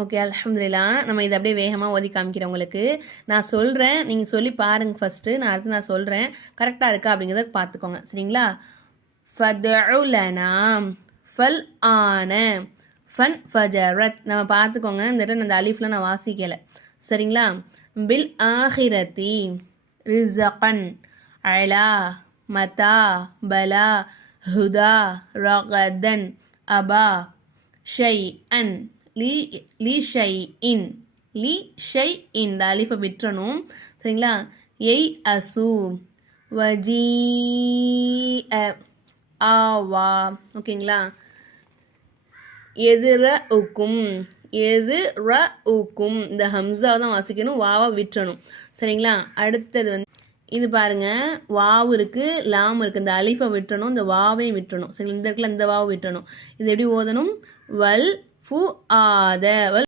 Okay, அல்ஹம்துலில்லாஹ். நம்ம இதை அப்படியே வேகமாக ஓதி காமிக்கிறேன் உங்களுக்கு. நான் சொல்கிறேன், நீங்கள் சொல்லி பாருங்கள் ஃபஸ்ட்டு. நான் சொல்கிறேன், கரெக்டாக இருக்கா அப்படிங்கிறத பார்த்துக்கோங்க. சரிங்களா? ஃபத்உ லனா ஃபல் ஆன ஃபன் ஃபஜரத். நம்ம பார்த்துக்கோங்க, இந்த இடத்துல அந்த அலிஃப்லாம் நான் வாசிக்கலை. சரிங்களா? பில் ஆஹிரத்தி ரிஸகன் அலா மதா பலா ஹுதா ரகதன் அபா ஷை அன் லி ஷை இன் இந்த அலிஃபை விட்டுறணும். சரிங்களா? எய் அசு வஜீ ஆவா. ஓகேங்களா? எதிர உக்கும் இந்த ஹம்ஸாவை தான் வாசிக்கணும், வாவை விட்டுறணும். சரிங்களா? அடுத்தது இது பாருங்க, வாவு இருக்குது, லாம் இருக்குது. இந்த அலிஃபை விட்டுறணும், இந்த வாவையும் விட்டுறணும். சரிங்களா? இந்த இடத்துல இந்த வாவை விட்டுறணும். இது எப்படி ஓதணும்? வல் ஃபு ஆத